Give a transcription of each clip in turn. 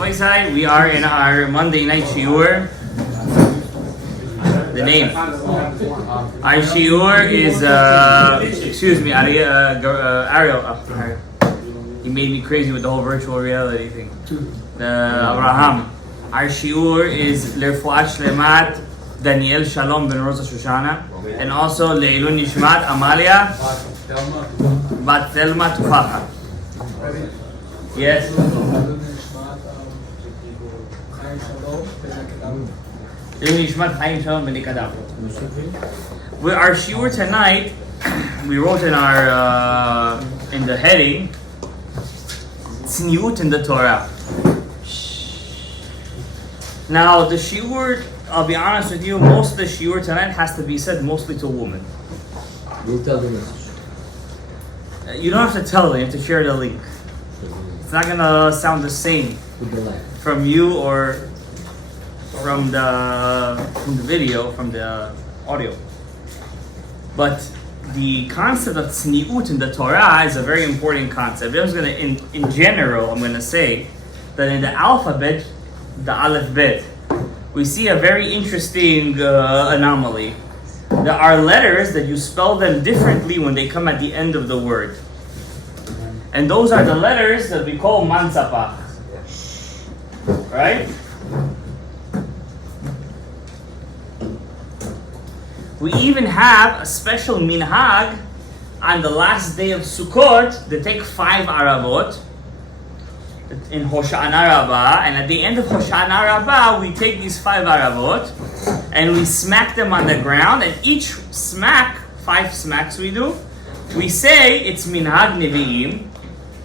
We are in our Monday night shiur. The name. Our shiur is, Ariel. He made me crazy with the whole virtual reality thing. Abraham. Our shiur is L'Refuat Shlemat Daniel Shalom ben Rosa Shoshana, and also Le'ilun Nishmat Amalia Bat Thelma Tufacha. Yes. With our shiur tonight, we wrote in our in the heading Tzniut in the Torah. Now the shiur, I'll be honest with you, most of the shiur tonight has to be said mostly to a woman. You tell the message. You don't have to tell them, you have to share the link. It's not gonna sound the same from you or from the video, from the audio. But the concept of tzniut in the Torah is a very important concept. I'm just gonna, in general, I'm gonna say that in the alphabet, the Aleph Bet, we see a very interesting anomaly. There are letters that you spell them differently when they come at the end of the word. And those are the letters that we call mansapach. Right? We even have a special minhag on the last day of Sukkot. They take 5 aravot in Hoshana Rabbah, and at the end of Hoshana Rabbah, we take these 5 aravot and we smack them on the ground, and each smack, 5 smacks we do, we say it's minhag nevi'im,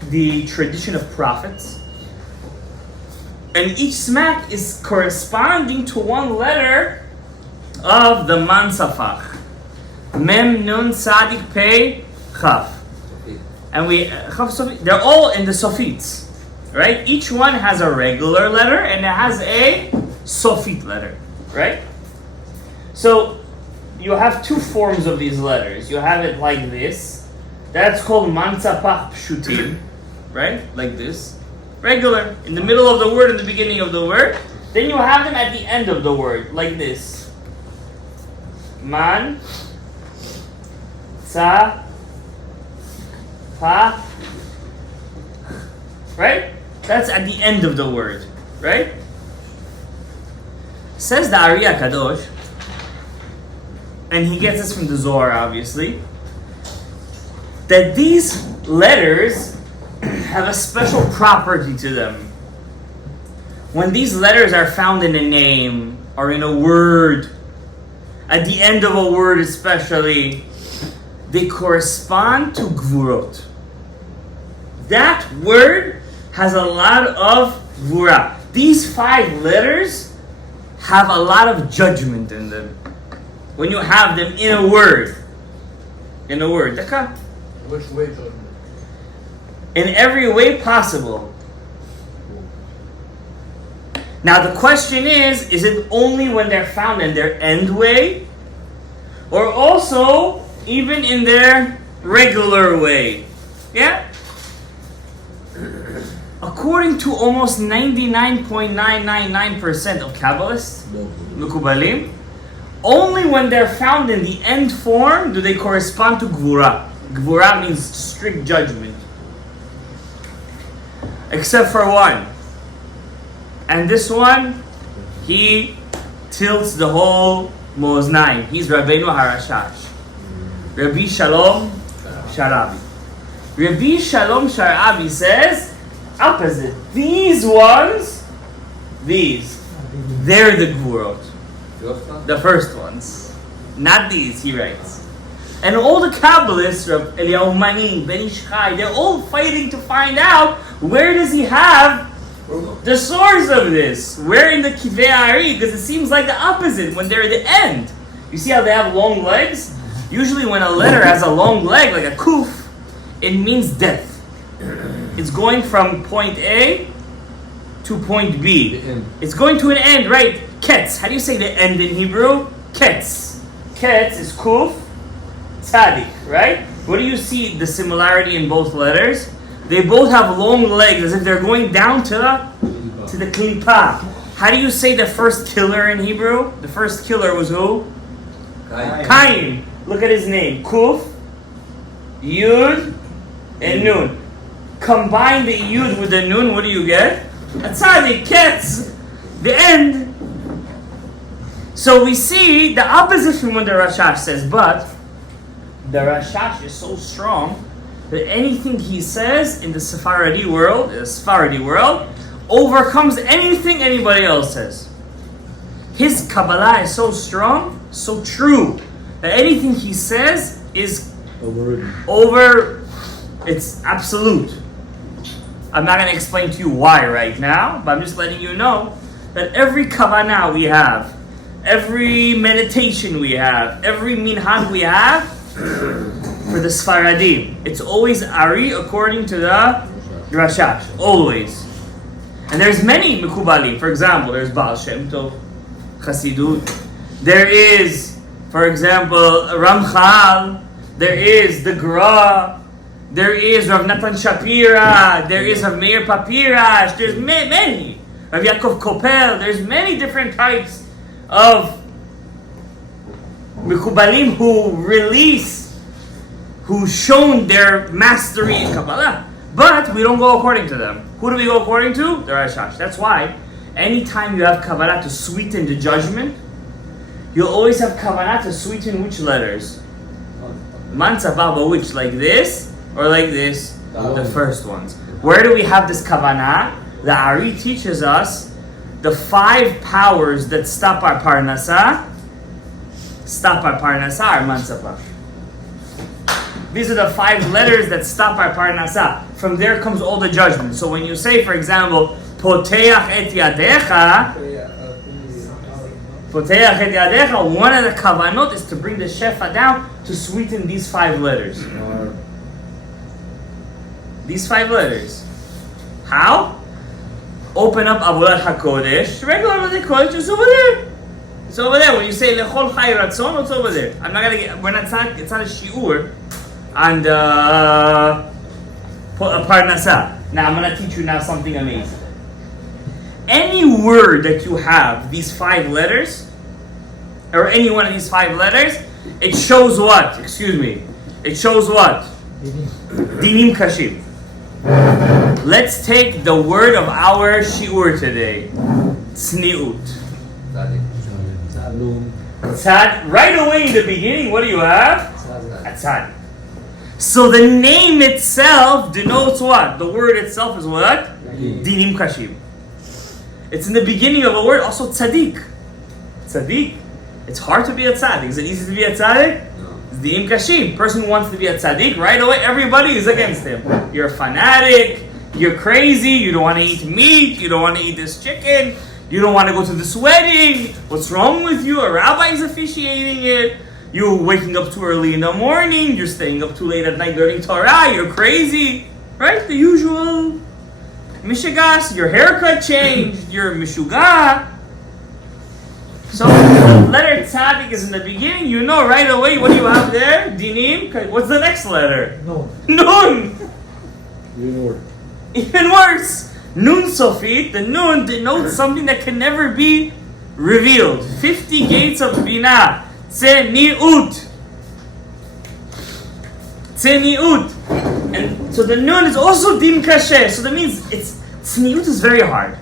the tradition of prophets, and each smack is corresponding to one letter of the mansafach. Mem nun sadik pei chaf. And they're all in the sofits, right? Each one has a regular letter and it has a sofit letter, right? So you have 2 forms of these letters. You have it like this. That's called mansapach pshutim, right? Like this. Regular, in the middle of the word, in the beginning of the word. Then you have them at the end of the word, like this. Man, sa, pa, right? That's at the end of the word, right? Says the Ari Kadosh, and he gets this from the Zohar, obviously, that these letters have a special property to them. When these letters are found in a name or in a word, at the end of a word especially, they correspond to gvurot. That word has a lot of gvura. These 5 letters have a lot of judgment in them. When you have them in a word. In a word. Which way judgment? In every way possible. Now the question is it only when they're found in their end way? Or also even in their regular way? Yeah? According to almost 99.999% of Kabbalists, Mukubalim, only when they're found in the end form do they correspond to Gvura. Gvura means strict judgment. Except for one. And this one, he tilts the whole Moznaim. He's Rabbeinu Harashash. Rabbi Shalom Sharabi. Rabbi Shalom Sharabi says, opposite. These ones, they're the Gvurot. The first ones. Not these, he writes. And all the Kabbalists, Eliyahu Manin, Ben Ish Chai, they're all fighting to find out where does he have the source of this. Where in the Kivei Ari? Because it seems like the opposite when they're at the end. You see how they have long legs? Usually when a letter has a long leg, like a kuf, it means death. It's going from point A to point B. It's going to an end, right? Ketz. How do you say the end in Hebrew? Ketz. Ketz is kuf, tzadik, right? What do you see the similarity in both letters? They both have long legs as if they're going down to to the klipa. How do you say the first killer in Hebrew? The first killer was who? Cain. Look at his name. Kuf, Yud, and Nun. Combine the Yud with the Nun, what do you get? A tzaddik, ketz. The end. So we see the opposite from what the Rashash says, but the Rashash is so strong that anything he says in the Sephardi world, overcomes anything anybody else says. His Kabbalah is so strong, so true, that anything he says is it's absolute. I'm not going to explain to you why right now, but I'm just letting you know that every kavanah we have, every meditation we have, every minhag we have, for the Sfaradim, it's always Ari according to the Rashash, always. And there's many Mekubalim. For example, there's Baal Shem Tov, Chassidut. There is, for example, Ramchal. There is the Gra. There is Rav Natan Shapira. There is Rav Meir Papirash. There's many. Rav Yaakov Kopel. There's many different types of Mekubalim who've shown their mastery in Kabbalah. But we don't go according to them. Who do we go according to? The Rashash. That's why anytime you have Kabbalah to sweeten the judgment, you'll always have Kabbalah to sweeten which letters? Mansa Baba, which? Like this or like this? The first ones. Where do we have this Kavanah? The Ari teaches us the 5 powers that stop our Parnasah. Stop our Parnasah are Mansapa. These are the 5 letters that stop our Parnasah. From there comes all the judgment. So when you say, for example, Poteach et yadecha, one of the kavanot is to bring the shefa down to sweeten these 5 letters. These 5 letters. How? Open up Avodat HaKodesh. Regular Avodat HaKodesh is over there. It's over there. When you say Lechol Chai Ratzon, it's over there. I'm not gonna get. It's not a shiur and Parnasah. Now I'm gonna teach you now something amazing. Any word that you have these 5 letters, or any one of these 5 letters, it shows what? Excuse me. It shows what? Dinim Kashim. Let's take the word of our shiur today. Tzniut. Tzad. Right away in the beginning, what do you have? A tzad. So the name itself denotes what? The word itself is what? Dinim Kashim. It's in the beginning of a word. Also tzaddik. Tzaddik. It's hard to be a tzaddik. Is it easy to be a tzaddik? No. It's Dinim Kashim. Person who wants to be a tzaddik, right away everybody is against him. You're a fanatic. You're crazy. You don't want to eat meat. You don't want to eat this chicken. You don't want to go to this wedding. What's wrong with you? A rabbi is officiating it. You're waking up too early in the morning. You're staying up too late at night learning Torah. You're crazy. Right? The usual. Mishigas, your haircut changed. You're Mishuga. So the letter Tzadik is in the beginning. You know right away what do you have there? Dinim. What's the next letter? Nun. Even worse. Nun Sofit. The Nun denotes something that can never be revealed. 50 gates of Binah. Tzniut. Tzniut. And so the Nun is also Din Kasher. So that means Tzniut is very hard.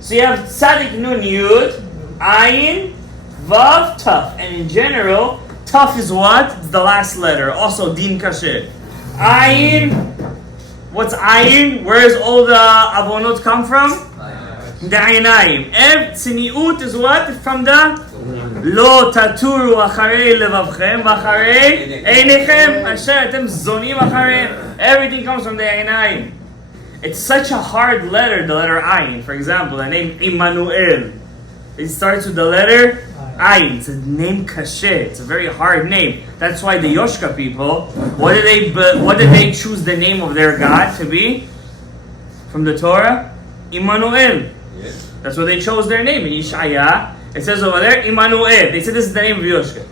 So you have Tzadik Nun Yud, Ayin, Vav, Taf. And in general, Taf is what? It's the last letter. Also Din Kasher. Ayin. What's Ayin? Where does all the Avonot come from? The Ayinayim. Tzniut is what? From the Lo taturu acharei levavchem v'acharei einechem asher etem zonim acharei. Everything comes from the Einayim. It's such a hard letter, the letter Ayin. For example, the name Immanuel. It starts with the letter Ayin. It's a name kasher. It's a very hard name. That's why the Yoshka people, what did they choose the name of their God to be? From the Torah? Immanuel. Yes. That's what they chose their name in Yeshaya. It says over there, Immanuel. They said this is the name of Yoshka.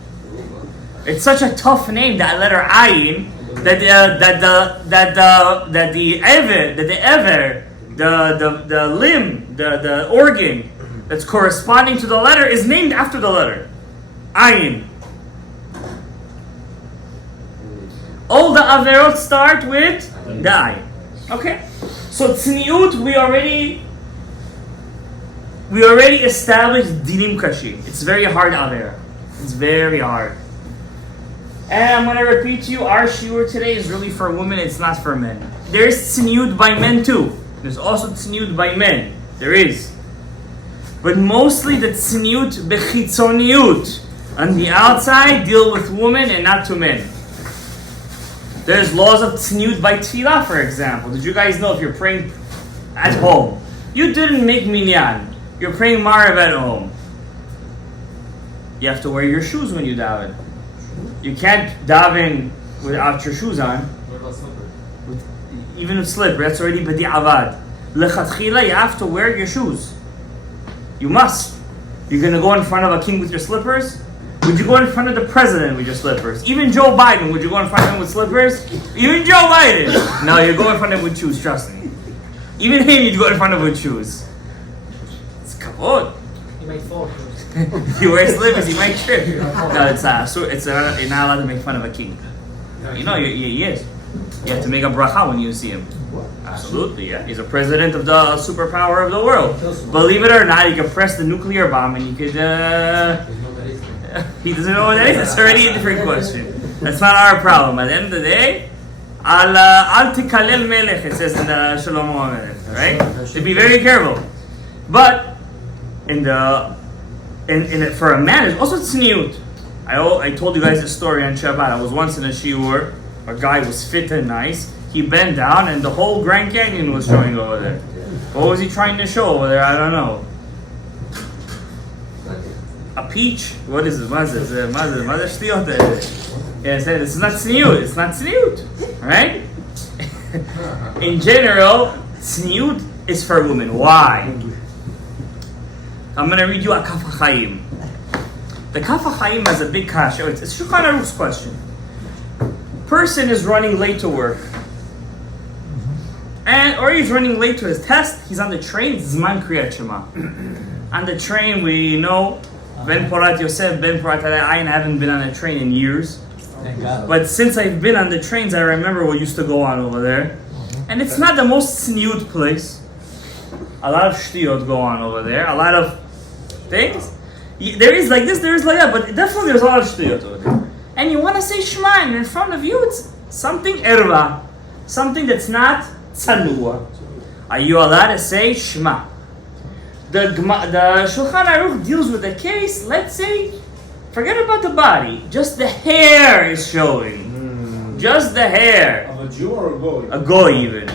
It's such a tough name, that letter Ayin, that the Ever the limb, the organ that's corresponding to the letter is named after the letter. Ayin. All the averot start with the ayin. Okay? So tzniut, we already established dinim kashim. It's very hard avera. It's very hard. And I'm going to repeat to you, our shiur today is really for women, it's not for men. There's tzniut by men too. There's also tzniut by men. There is. But mostly the tzniut bechitzoniut. On the outside, deal with women and not to men. There's laws of tzniut by tefillah, for example. Did you guys know if you're praying at home, you didn't make minyan, you're praying Maariv at home, you have to wear your shoes when you daven. You can't daven without your shoes on. What about slipper? Even with slipper, that's already b'di'avad. Lechatchila, you have to wear your shoes. You must. You're going to go in front of a king with your slippers? Would you go in front of the president with your slippers? Even Joe Biden, would you go in front of him with slippers? Even Joe Biden! No, you go in front of him with shoes, trust me. Even him, you'd go in front of him with shoes. It's kavod. You might fall. If you wear slippers, you might trip. No, you're not allowed to make fun of a king. You know, he is. You have to make a bracha when you see him. Absolutely, yeah. He's a president of the superpower of the world. Believe it or not, you can press the nuclear bomb and you could... He doesn't know what that is. That's already a different question. That's not our problem. At the end of the day, al tikalel melech, it says in the Shalom, right? To be very careful. But for a man, it's also tzniut. I told you guys a story on Shabbat. I was once in a shiur. A guy was fit and nice. He bent down and the whole Grand Canyon was showing over there. What was he trying to show over there? I don't know. A peach? What is it? Mother Shtiyot. Yeah, this is not tzniut. It's not tzniut. Right? In general, tzniut is for women. Why? I'm going to read you a Kaf HaChaim. The Kaf HaChaim has a big kasha. It's Shulchan Aruch's question. Person is running late to work. Or he's running late to his test. He's on the train. Zman Kriyat Shema. On the train, we know Ben Porat Yosef, Ben Porat Ayin. I haven't been on a train in years. But since I've been on the trains, I remember what used to go on over there. And it's not the most tzniut place. A lot of shtiyot go on over there. A lot of things. There is like this, there is like that, but definitely there's a lot of shtiyot over there. And you want to say Shema, and in front of you it's something erva. Something that's not tzanua. Are you allowed to say Shema? The Shulchan Aruch deals with a case, let's say, forget about the body, just the hair is showing. Just the hair. Of a Jew or a goy? A goy even.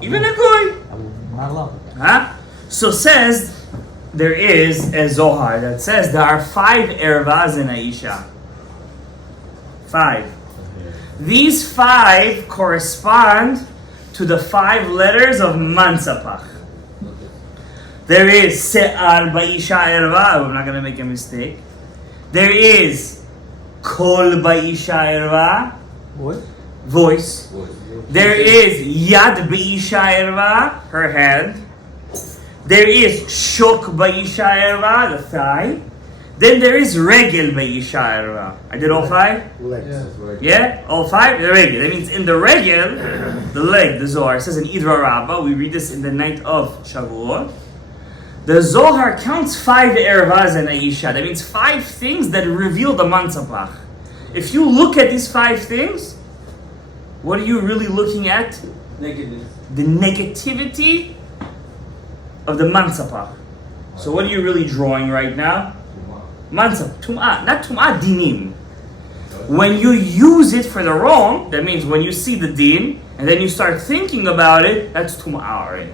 Even a goy. Not allowed. Huh? So says, there is a Zohar that says there are 5 ervas in Aisha. 5. These 5 correspond to the 5 letters of Mansapach. There is Se'ar Ba'isha Erva. I'm not going to make a mistake. There is Kol Ba'isha Erva. What? Voice. There is Yad Ba'isha Erva. Her hand. There is Shok Ba'isha Erva. The thigh. Then there is Regel Ba'isha Erva. I did all 5? Yeah? All 5? The regel. That means in the regel, the leg, the Zohar. It says in Idra Rabbah, we read this in the night of Shavuot. The Zohar counts 5 ervas in Aisha. That means 5 things that reveal the Mansapach. If you look at these 5 things, what are you really looking at? Negative. The negativity of the Mansapach. So what are you really drawing right now? Mansap, Tum'ah, not Tum'ah, Dinim. When you use it for the wrong, that means when you see the din, and then you start thinking about it, that's Tum'ah already.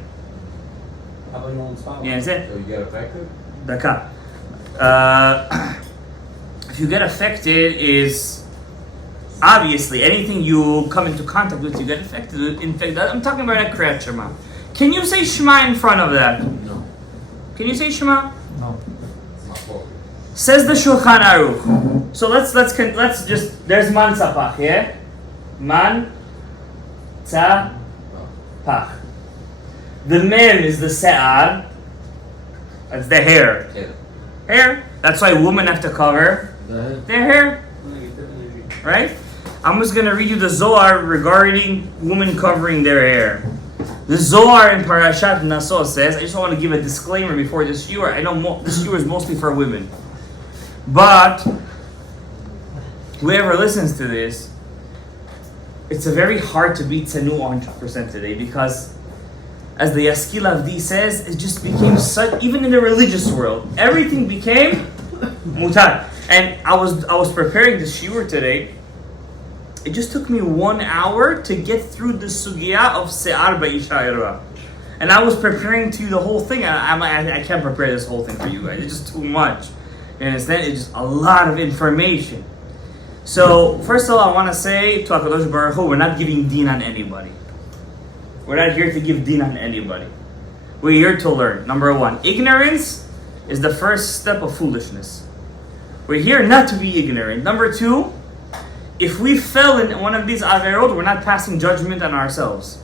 How about your own spot? You understand? So you get affected? Daka. If you get affected is obviously anything you come into contact with, you get affected with. In fact, I'm talking about a Kriyat Shema. Can you say Shema in front of that? No. Can you say Shema? No. It's my fault. Says the Shulchan Aruch. So let's just, there's Man Tzapach, yeah? Man Tzapach. The mem is the se'ar. That's the hair. Yeah. Hair. That's why women have to cover their hair. Right? I'm just going to read you the Zohar regarding women covering their hair. The Zohar in Parashat Naso says, I just want to give a disclaimer before this shiur. I know this shiur is mostly for women. But whoever listens to this, it's a very hard to be Tzniut 100% today because as the Yaskil Avdi says, it just became such, even in the religious world, everything became mutar. And I was preparing the shiur today. It just took me 1 hour to get through the sugya of se'ar ba'isha irva. And I was preparing to you the whole thing. I can't prepare this whole thing for you guys. It's just too much. You understand? It's just a lot of information. So, first of all, I want to say to HaKadosh Baruch Hu, we're not giving din on anybody. We're not here to give din on anybody. We're here to learn. Number one, ignorance is the first step of foolishness. We're here not to be ignorant. Number two, if we fell in one of these averot, we're not passing judgment on ourselves.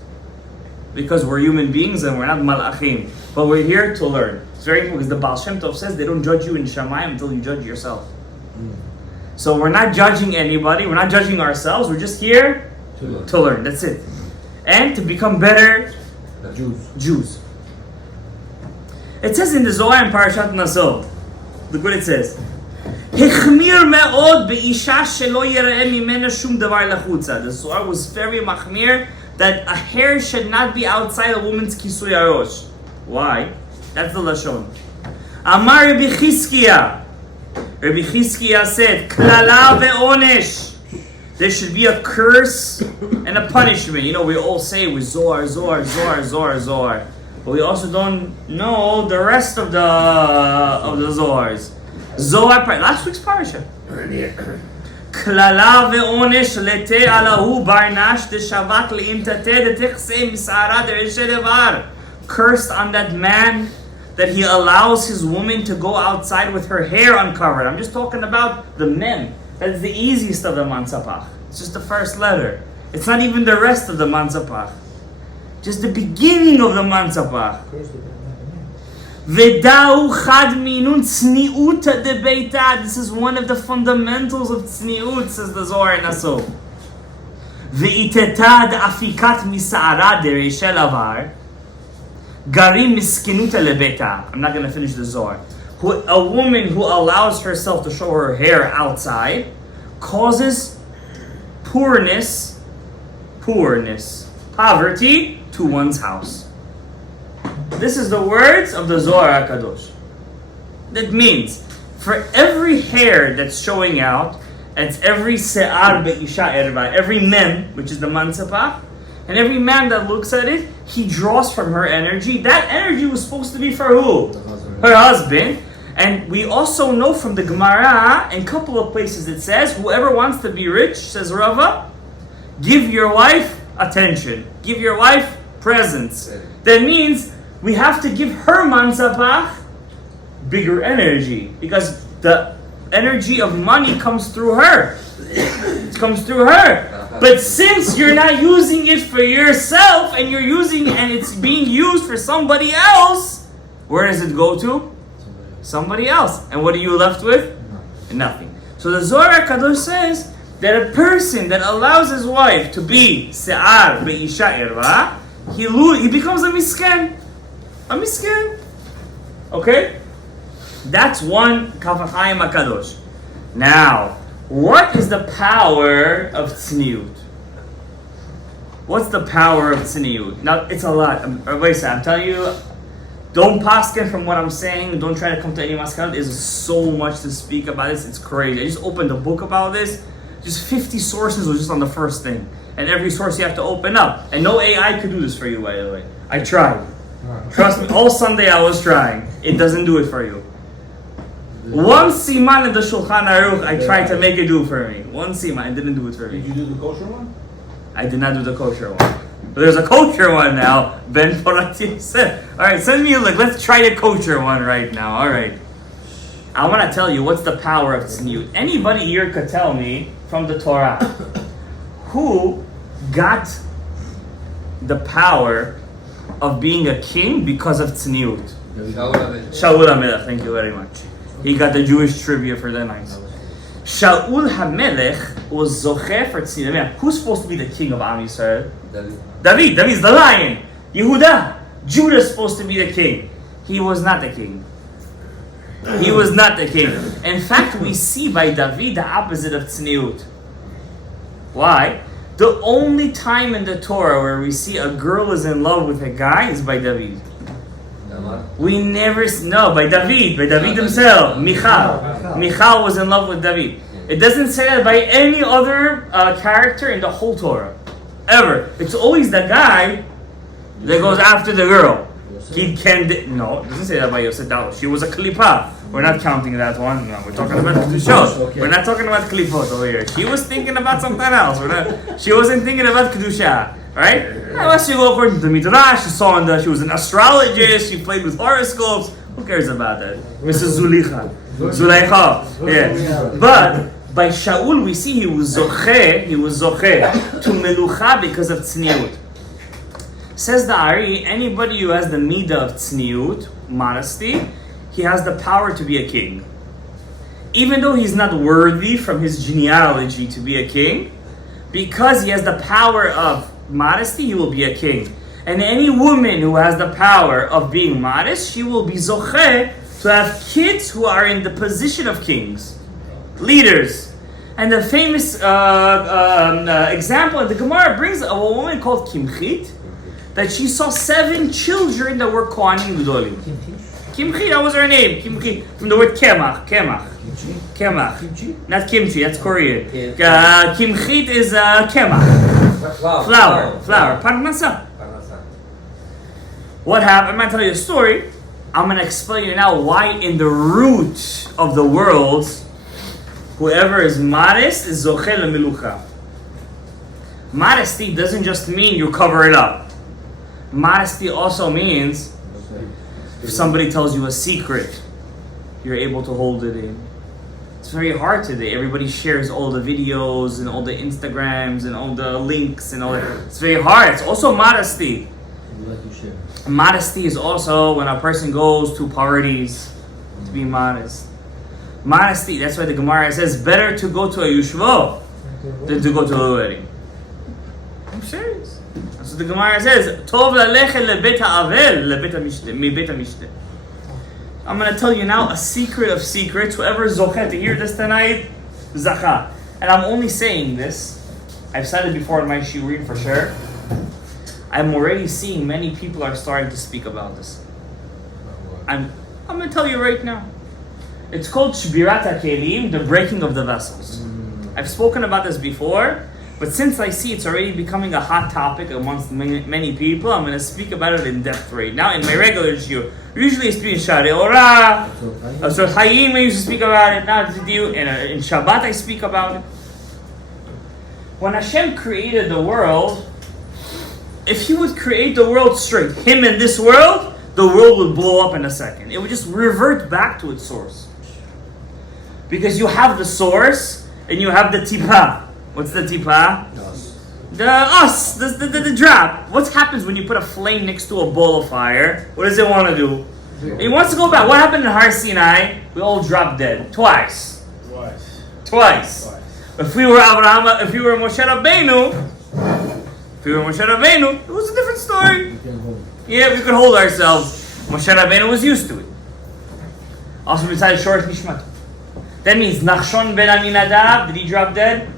Because we're human beings and we're not malachim. But we're here to learn. It's very important because the Baal Shem Tov says they don't judge you in Shamayim until you judge yourself. So we're not judging anybody, we're not judging ourselves, we're just here to learn. That's it. And to become better Jews. It says in the Zohar in Parashat Naso, look what it says. The Zohar was very machmir that a hair should not be outside a woman's kisui arosh. Why? That's the Lashon. Amar Rabbi Chizkiah. Rabbi Chizkiah said, Klala ve'onesh. There should be a curse and a punishment. You know, we all say with Zohar, Zohar, Zohar, Zohar, Zohar. But we also don't know the rest of the Zohars. Zohar, last week's parasha. Klala ve'onesh lete alahu barnash deshavat le'imtate detechse misara dereshe devar. Cursed on that man that he allows his woman to go outside with her hair uncovered. I'm just talking about the mem. That's the easiest of the mansapach. It's just the first letter. It's not even the rest of the mansapach. Just the beginning of the mansapach. Vedau chad minun tzniut de beita. This is one of the fundamentals of tzniut, says the Zohar Naso. Ve'itetad afikat misa'ara dereisha lavar. Garim miskenuta lebeta. I'm not going to finish the Zohar. A woman who allows herself to show her hair outside causes poverty to one's house. This is the words of the Zohar HaKadosh. That means, for every hair that's showing out, it's every se'ar be'isha erva, every mem, which is the mansapah, and every man that looks at it, he draws from her energy. That energy was supposed to be for who? Her husband. And we also know from the Gemara, in a couple of places it says, whoever wants to be rich, says Rava, give your wife attention. Give your wife presents. That means we have to give her mansapach bigger energy. Because the energy of money comes through her. It comes through her. But since you're not using it for yourself and it's being used for somebody else, where does it go to? Somebody else. And what are you left with? Nothing. So the Zohar HaKadosh says that a person that allows his wife to be se'ar be'isha irva, he becomes a misken. A misken. Okay? That's one Kafachayim HaKadosh. Now, what is the power of tzniut? What's the power of tzniut? Now, it's a lot. I'm telling you, don't paskin from what I'm saying. Don't try to come to any maskan. There's so much to speak about this. It's crazy. I just opened a book about this. Just 50 sources was just on the first thing. And every source you have to open up. And no AI could do this for you, by the way. I tried. Trust me, all Sunday I was trying. It doesn't do it for you. One siman in the Shulchan Aruch, I tried to make it do for me. One siman, it didn't do it for me. Did you do the kosher one? I did not do the kosher one. But there's a kosher one now. Ben Poratim said. Alright, send me a link. Let's try the kosher one right now. Alright. I want to tell you what's the power of tzniut. Anybody here could tell me from the Torah who got the power of being a king because of Tzniut. Shalom. Shaul HaMelech, thank you very much. He got the Jewish trivia for the night. Shaul HaMelech was zocheh for Tzniut. Who's supposed to be the king of Am Yisrael? David. David's the lion. Yehuda. Judah's supposed to be the king. He was not the king. He was not the king. In fact, we see by David the opposite of Tzniut. Why? The only time in the Torah where we see a girl is in love with a guy is by David. We never know by David himself. Michal was in love with David. It doesn't say that by any other character in the whole Torah, ever. It's always the guy that goes after the girl. No, it doesn't say that by Yosef. She was a klipa. We're not counting that one. No, we're talking about kedushot. Okay. We're not talking about klipot over here. She was thinking about something else. She wasn't thinking about kedusha, right? Unless you go according to the Midrash, she was an astrologist. She played with horoscopes. Who cares about that? Mrs. Zuleika. Yeah. But by Shaul, we see he was zocheh to melucha because of tzniut. Says the Ari, anybody who has the midah of tzniut, modesty, he has the power to be a king. Even though he's not worthy from his genealogy to be a king, because he has the power of modesty, he will be a king. And any woman who has the power of being modest, she will be zocheh to have kids who are in the position of kings, leaders. And the famous example of the Gemara brings a woman called Kimchit, that she saw 7 children that were Kohanim Gedolim. Kimchi, that was her name. Kimchi, from the word kemach. Not kimchi, that's Korean. Kimchi is kemach. Flour. Parnasa. What happened? I'm going to tell you a story. I'm going to explain you now why in the root of the world, whoever is modest is zocheh lemilucha. Modesty doesn't just mean you cover it up. Modesty also means if somebody tells you a secret, you're able to hold it in. It's very hard today. Everybody shares all the videos and all the Instagrams and all the links and all that. It's very hard. It's also modesty. Modesty is also when a person goes to parties, to be modest. Modesty, that's why the Gemara says, better to go to a yeshua than to go to a wedding. I'm serious. That's what the Gemara says. Tov lalechet lebet ha'avel mibet ha'mishteh. I'm going to tell you now a secret of secrets. Whoever zochet to hear this tonight, zacha. And I'm only saying this. I've said it before in my shiurim for sure. I'm already seeing many people are starting to speak about this. I'm going to tell you right now. It's called Shbirat HaKelim, the breaking of the vessels. I've spoken about this before, but since I see it's already becoming a hot topic amongst many people, I'm going to speak about it in depth right now in my regular shiur. Usually I speak in Shari Orah, so Hayim I used to speak about it, now in Shabbat I speak about it. When Hashem created the world, if He would create the world straight, Him in this world, the world would blow up in a second. It would just revert back to its source. Because you have the source, and you have the tipah. What's the tipah? The drop. What happens when you put a flame next to a bowl of fire? What does it want to do? It wants to go back. What happened in Har Sinai? We all dropped dead. Twice. If we were Abraham, if we were Moshe Rabbeinu, it was a different story. Yeah, we could hold ourselves. Moshe Rabbeinu was used to it. Also, besides Shorish Nishmat. That means Nachshon ben Aminadab, did he drop dead?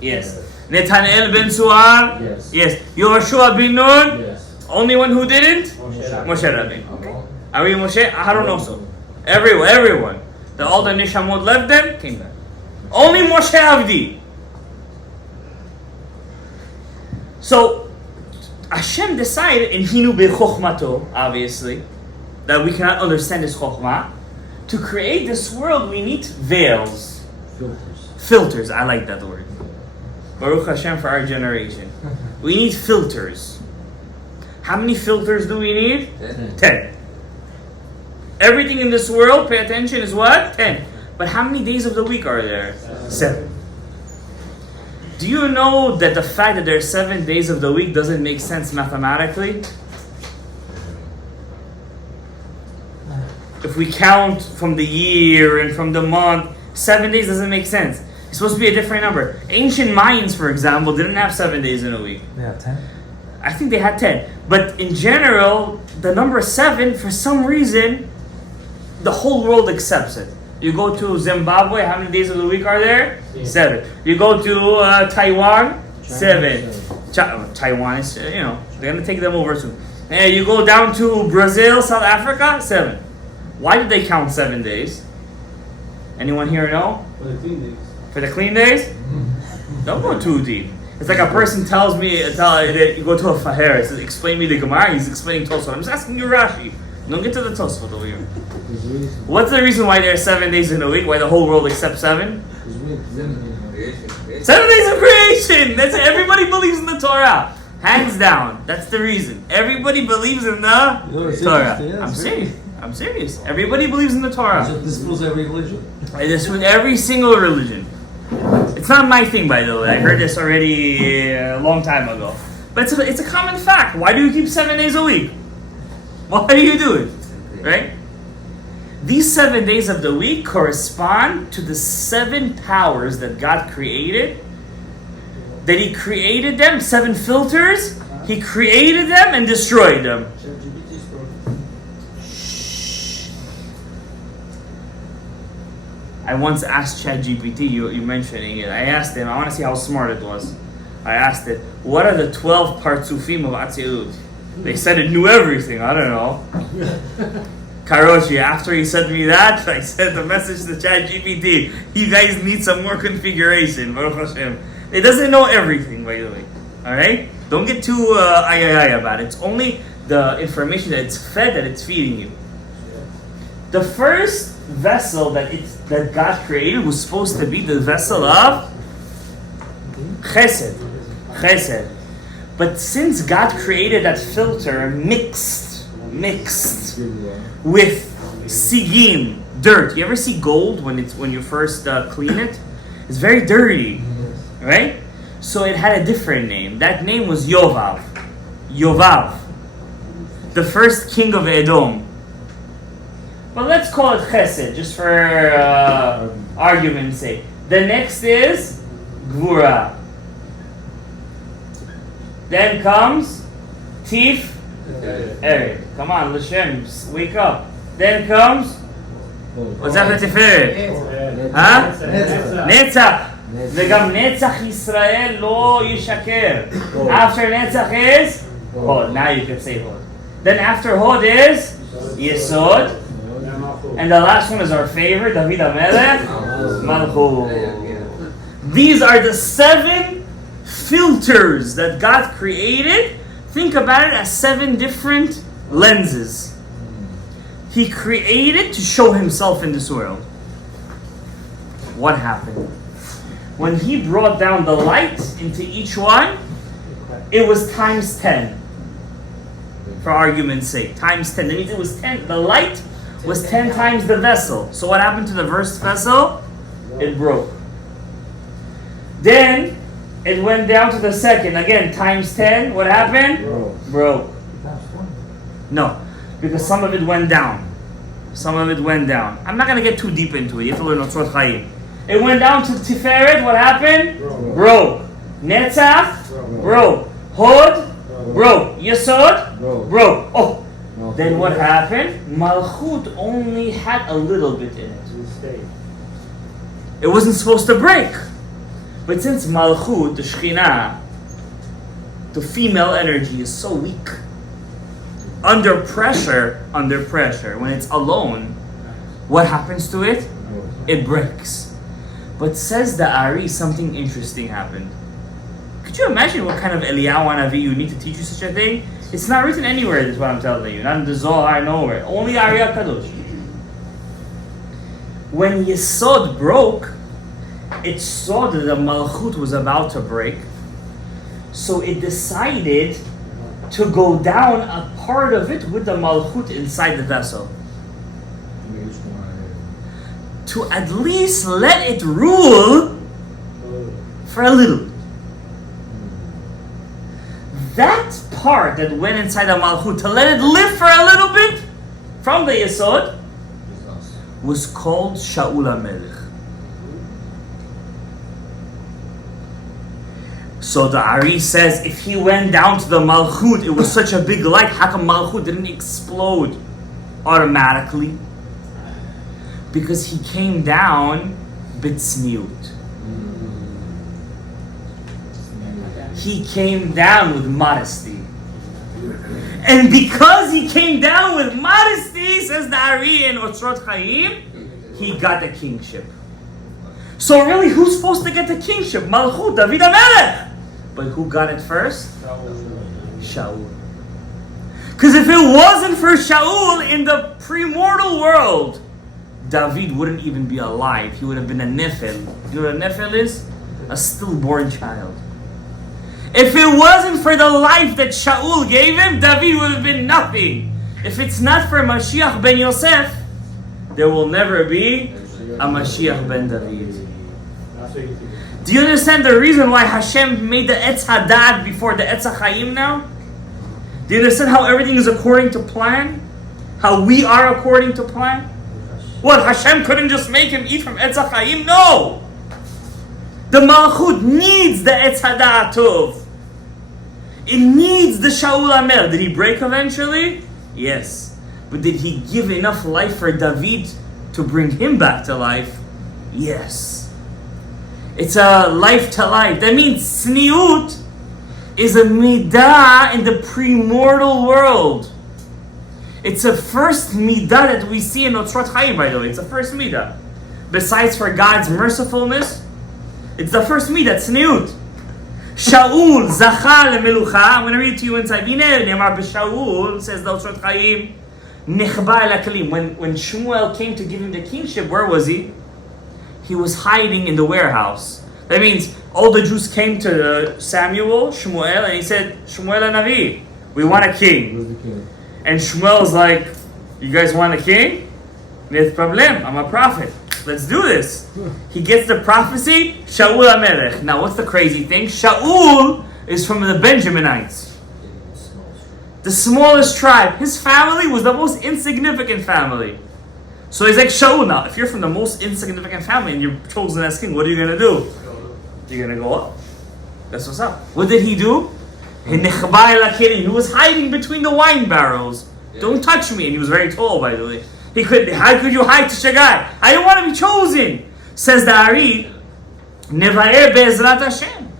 Yes. Netanel ben Suar? Yes. Yehoshua ben Nun? Yes. Only one who didn't? Moshe Rabbeinu. Okay. Are we Moshe? I don't know so. Everyone. All the Nishamot left them, came back. Only Moshe Avdi. So, Hashem decided, in Hinu bechokhmato, obviously, that we cannot understand this chokhmah. To create this world, we need veils. Filters, I like that word. Baruch Hashem for our generation. We need filters. How many filters do we need? 10. Everything in this world, pay attention, is what? 10. But how many days of the week are there? 7. Do you know that the fact that there are 7 days of the week doesn't make sense mathematically? if we count from the year and from the month, 7 days doesn't make sense. It's supposed to be a different number. Ancient Mayans, for example, didn't have 7 days in a week. Yeah, 10. I think they had 10. But in general, the number 7, for some reason, the whole world accepts it. You go to Zimbabwe, how many days of the week are there? 7. You go to Taiwan, 7. Taiwan is, they're going to take them over soon. And you go down to Brazil, South Africa, 7. Why did they count 7 days? Anyone here know? For the clean days. For the clean days? Don't go too deep. It's like a person tells me, that you go to a faher, it says, explain me the Gemara, he's explaining Tosfot. I'm just asking you Rashi. Don't get to the Tosfot over here. What's the reason why there are 7 days in a week? Why the whole world accepts 7? 7 days of creation! That's it. Everybody believes in the Torah. Hands down. That's the reason. Everybody believes in the Torah. I'm serious. Everybody believes in the Torah. This rules every religion. This with every single religion. It's not my thing, by the way. I heard this already a long time ago. But it's a common fact. Why do you keep 7 days a week? Why do you do it? Right? These 7 days of the week correspond to the 7 powers that God created. That He created them, 7 filters. He created them and destroyed them. I once asked ChatGPT, you mentioning it, I asked him, I want to see how smart it was. I asked it, what are the 12 partsufim of Atzilut? They said it knew everything, I don't know. Karoshi, after he sent me that, I sent a message to ChatGPT, you guys need some more configuration, Baruch Hashem. It doesn't know everything, by the way. Alright? Don't get too about it. It's only the information that it's fed that it's feeding you. The first vessel that God created was supposed to be the vessel of Chesed. But since God created that filter mixed with sigim, dirt. You ever see gold when you first clean it? It's very dirty, right? So it had a different name. That name was Yovav, the first king of Edom. But let's call it Chesed, just for argument's sake. The next is Gvura. Then comes Tif Ered. Come on, L'Shem, wake up. Then comes, what's that for Tiferet? Huh? Netzach. וגם נצח ישראל לא ישקר. After Netzach is Hod. Now you can say Hod. Then after Hod is Yesod. And the last one is our favorite, David HaMelech, Malchut. These are the 7 filters that God created. Think about it as 7 different lenses. He created to show Himself in this world. What happened? When He brought down the light into each one, it was times 10. For argument's sake, times 10. That means it was 10. The light was 10 times the vessel. So what happened to the first vessel? It broke. Then it went down to the second. Again, times 10. What happened? Broke. No, because some of it went down. I'm not going to get too deep into it. You have to learn Otzrot Chaim. It went down to Tiferet. What happened? Broke. Netzach? Broke. Hod? Broke. Yesod? Broke. Oh. Then what happened? Malchut only had a little bit in it. It wasn't supposed to break. But since Malchut, the Shekhinah, the female energy is so weak, under pressure, when it's alone, what happens to it? It breaks. But says the Ari, something interesting happened. Could you imagine what kind of Eliyahu Hanavi you need to teach you such a thing? It's not written anywhere, that's what I'm telling you. Not in the Zohar, nowhere. Only Ari HaKadosh. When Yesod broke, it saw that the Malchut was about to break. So it decided to go down a part of it with the Malchut inside the vessel. To at least let it rule for a little. That part that went inside the Malchut, to let it live for a little bit from the Yesod, was called Shaul HaMelech. So the Ari says, if he went down to the Malchut, it was such a big light, how come Malchut didn't explode automatically? Because he came down Tzniut. He came down with modesty. And because he came down with modesty, says the Ari in Otzrot Chaim, he got the kingship. So really, who's supposed to get the kingship? Malchut, David HaMelech. But who got it first? Shaul. Because if it wasn't for Shaul in the premortal world, David wouldn't even be alive. He would have been a Nifel. You know what a Nifel is? A stillborn child. If it wasn't for the life that Shaul gave him, David would have been nothing. If it's not for Mashiach ben Yosef, there will never be a Mashiach ben David. Do you understand the reason why Hashem made the Etz Hadad before the Etz HaChaim now? Do you understand how everything is according to plan? How we are according to plan? What, Hashem couldn't just make him eat from Etz HaChaim? No! The Malchut needs the Etz Hadad Tov. It needs the Shaul HaMelech. Did he break eventually? Yes. But did he give enough life for David to bring him back to life? Yes. It's a life to life. That means Tzniut is a midah in the premortal world. It's a first midah that we see in Otzrot Chaim, by the way. It's the first midah. Besides for God's mercifulness, it's the first midah, Tzniut. Shaul zacha lemelucha. I'm going to read to you inside. Ne'emar b'Shaul, says the Otzrot Chaim, nechba el hakalim. When Shmuel came to give him the kingship, where was he? He was hiding in the warehouse. That means all the Jews came to Samuel, Shmuel, and he said, Shmuel HaNavi, we want a king. And Shmuel's like, you guys want a king? No problem, I'm a prophet. Let's do this. He gets the prophecy, Shaul HaMelech. Now what's the crazy thing? Shaul is from the Benjaminites. The smallest tribe. His family was the most insignificant family. So he's like, Shaul, now, if you're from the most insignificant family and you're chosen as king, what are you going to do? You're going to go up. That's what's up. What did he do? He was hiding between the wine barrels. Don't touch me. And he was very tall, by the way. How could you hide to Shagai? I don't want to be chosen. Says the Ari, Nevaer be'ezrat Hashem.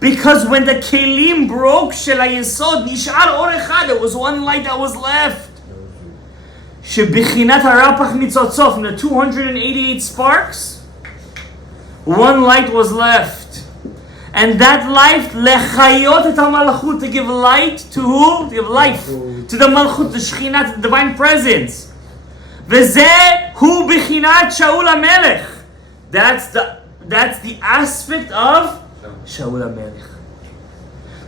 Because when the kelim broke, Shel HaYesod, Nish'ar Or Echad, there was one light that was left. Shebichinat harapach nitzotzof, from the 288 sparks, one light was left. And that light, lechayot et ha-malchut, to give light to who? To give life to the malchut, the shechinat, the divine presence. V'zeh hu bichinat Shaul HaMelech. That's the aspect of Shaul HaMelech.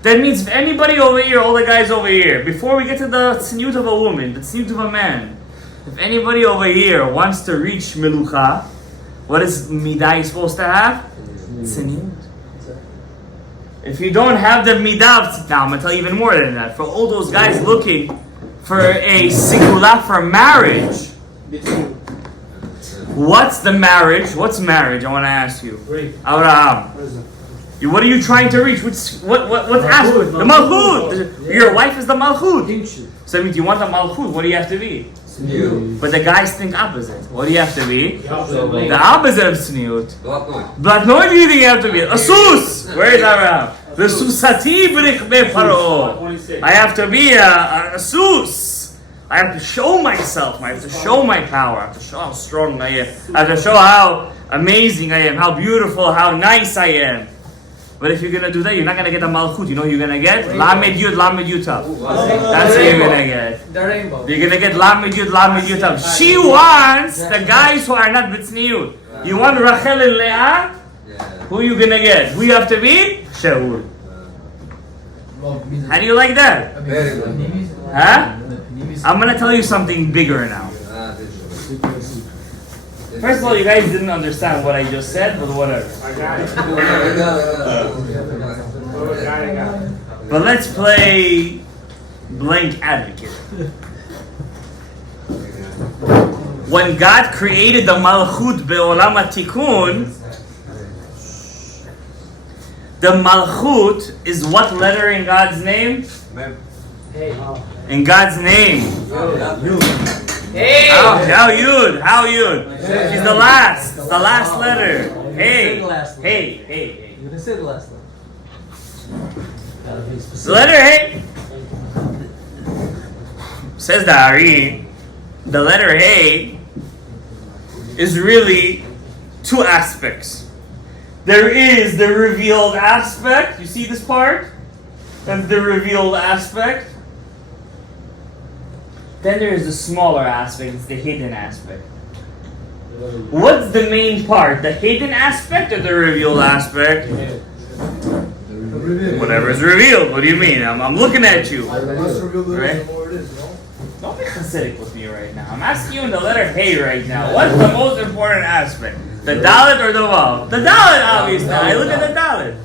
That means if anybody over here, all the guys over here, before we get to the tzniut of a woman, the tzniut of a man, if anybody over here wants to reach Melucha, what is midah supposed to have? Tzniut. If you don't have the midah, now I'm going to tell you even more than that. For all those guys looking for a sigula for marriage, what's the marriage? What's marriage? I want to ask you. Abraham. What are you trying to reach? What's aspect? The malchut. Your wife is the malchut. So that means you want the malchut. What do you have to be? Tzniut. But the guys think opposite. What do you have to be? The opposite of tzniut. But what do you think you have to be? A sus. Where is Abraham? The susati b'richbe paro. I have to be a sus. I have to show myself. I have to show my power. I have to show how strong I am. I have to show how amazing I am. How beautiful. How nice I am. But if you're going to do that, you're not going to get a malchut. You know what you're going to get? Lamed Yud Tav. That's what you're going to get. The rainbow. You're going to get Lamed Yud Tav. She wants the guys who are not b'tzniut. You want Rachel and Leah? Who are you going to get? Who you have to be? Shaul. How do you like that? Huh? I'm going to tell you something bigger now. First of all, you guys didn't understand what I just said, but whatever. I got it. But let's play blank advocate. When God created the Malchut Be'olam HaTikun, the Malchut is what letter in God's name? Hey. In God's name. Hey. How Yud? She's the last letter. Hey. Hey. You didn't say the last letter. Gotta be The specific. letter Hey. Says the Ari, the letter Hey is really two aspects. There is the revealed aspect. You see this part? That's the revealed aspect. Then there is the smaller aspect. It's the hidden aspect. What's the main part? The hidden aspect or the revealed aspect? Whatever is revealed. What do you mean? I'm looking at you. Right? Don't be Hasidic with me right now. I'm asking you in the letter Hey right now. What's the most important aspect? The Dalet or the Vav? The Dalet, obviously. I look at the Dalet.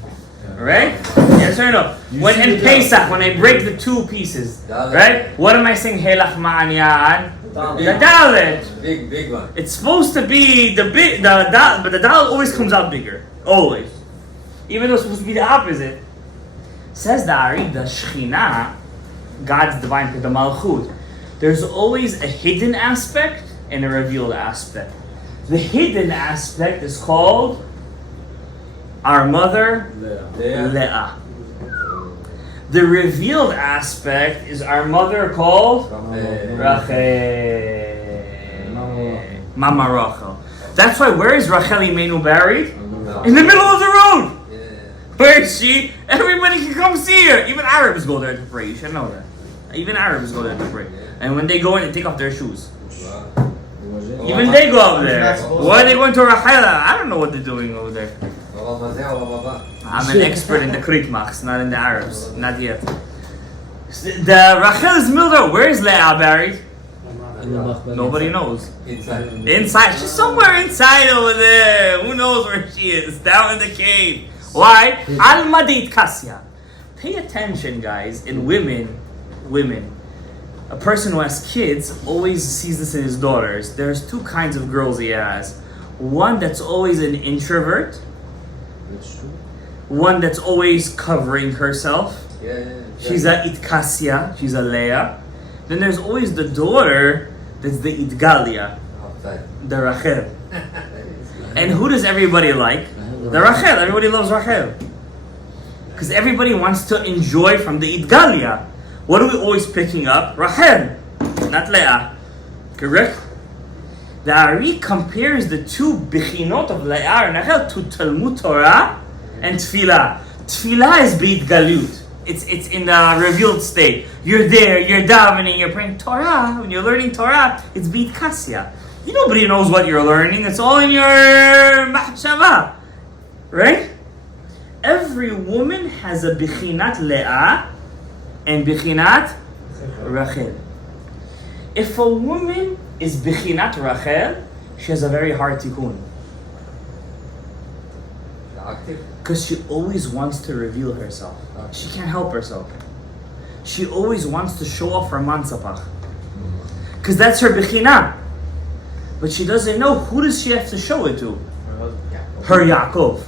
Right? Yes or no? When in Pesach, when I break the two pieces, right? What am I saying? Helach ma'anyan? The Dalet. Big one. It's supposed to be the big, the Dalet, but the Dalet always comes out bigger. Always. Even though it's supposed to be the opposite. Says the Ari, the Shekhinah, God's divine, the Malchut. There's always a hidden aspect and a revealed aspect. The hidden aspect is called our mother, Leah. The revealed aspect is our mother called Rachel. Mama Rachel. That's why, where is Rachel Imenu buried? In the middle of the road. Where is she? Everybody can come see her. Even Arabs go there to pray. You should know that. Even Arabs go there to pray. And when they go in, they take off their shoes. Even they go up there. Why are they going to Rachel? I don't know what they're doing over there. I'm an expert in the Kritmachs, not in the Arabs. Not yet. The Rachel is Milder. Where is Leah buried? Nobody knows. Inside. She's somewhere inside over there. Who knows where she is? Down in the cave. Why? Al-Madit Kasya. Pay attention, guys. In women, a person who has kids always sees this in his daughters. There's two kinds of girls he has. One that's always an introvert. That's true. One that's always covering herself. She's a Itkasya. She's a Leah. Then there's always the daughter that's the Idgalia. The Rachel. And who does everybody like? The Rachel. Everybody loves Rachel. Because everybody wants to enjoy from the Idgalia. What are we always picking up? Rachel, not Leah. Correct? The Ari compares the two Bechinot of Leah and Rachel to Talmud Torah and Tfilah. Tfilah is Beit Galut. It's in the revealed state. You're there, you're davening, you're praying Torah. When you're learning Torah, it's Beit Kasya. Nobody knows what you're learning. It's all in your mahshava. Right? Every woman has a Bechinat Leah and Bechinat Rachel. If a woman is Bechinat Rachel, she has a very hard tikkun. Because she always wants to reveal herself. She can't help herself. She always wants to show off her mansapach. Because that's her Bechinah. But she doesn't know, who does she have to show it to? Her Yaakov.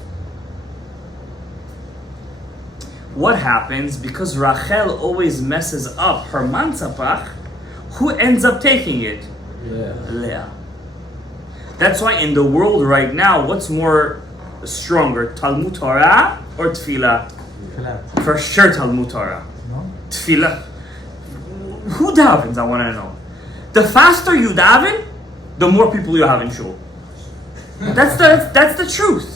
What happens? Because Rachel always messes up her mansapach, who ends up taking it? Leah. That's why in the world right now, what's more stronger, Talmud Torah or Tfilah? For sure Talmud Torah. No? Tfilah. Who davens, I want to know. The faster you daven, the more people you have in shul. That's the truth.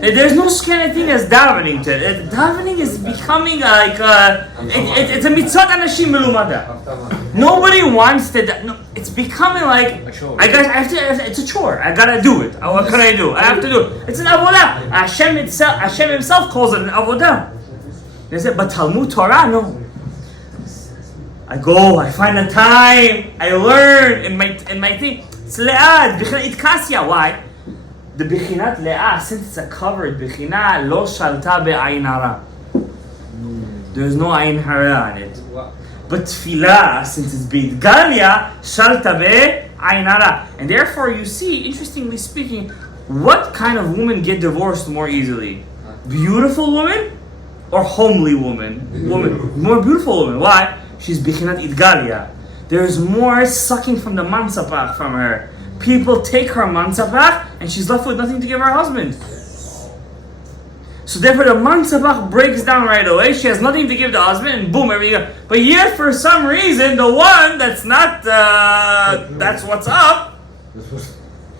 There's no kind of thing as davening. Davening is becoming like it's a mitzvot anashim melumada. Nobody wants to. No, it's becoming like I have to. It's a chore. I gotta do it. What can I do? I have to do it. It's an avodah. Hashem Himself calls it an avodah. They say, but Talmud Torah, no. I go. I find the time. I learn in my thing. It's le'ad. It's kasya. Why? The Bechinat Leah, since it's a covered Bechinah, lo shalta be'ayin hara. There's no ayin hara on it. But Tfilah, since it's Beit Galia, shalta Ayin hara. And therefore, you see, interestingly speaking, what kind of women get divorced more easily? Beautiful women or homely women? More beautiful women. Why? She's bichinat idgalia. There's more sucking from the mansapach from her. People take her mansapach and she's left with nothing to give her husband. So therefore the mansapach breaks down right away. She has nothing to give the husband and boom, everything goes. But yet for some reason, the one that's not, that's what's up,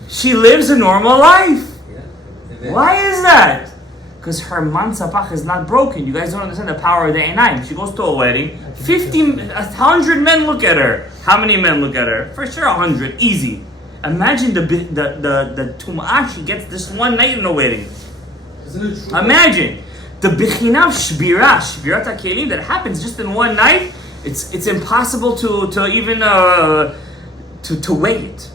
she lives a normal life. Why is that? Because her mansapach is not broken. You guys don't understand the power of the einayim. She goes to a wedding, 100 men look at her. How many men look at her? For sure 100, easy. Imagine the tum'ah she gets this one night in a wedding. Imagine the bichinah of shbirat hakelim that happens just in one night. It's impossible to even to weigh it.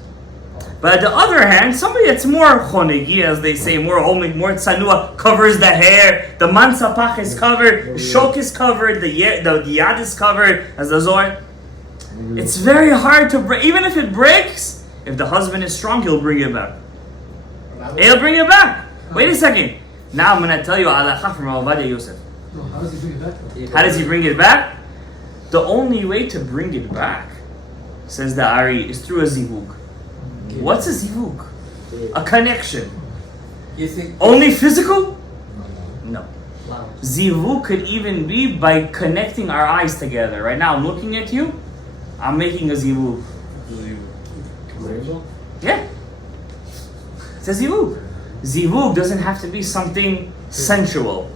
But on the other hand, somebody that's more chonegi, as they say, more homely, more tzanua, covers the hair, the mansapach is covered, the shok is covered, the yad is covered, as the Zohar. It's very hard to break. Even if it breaks, if the husband is strong, he'll bring it back. He'll bring it back. Wait a second. Now I'm going to tell you halakha from Ovadia Yosef. How does he bring it back? How does he bring it back? The only way to bring it back, says the Ari, is through a zivug. What's a zivug? A connection. You think Only physical? No. Wow. Zivug could even be by connecting our eyes together. Right now I'm looking at you, I'm making a zivug. Yeah. It's a zivug. Zivug doesn't have to be something sensual.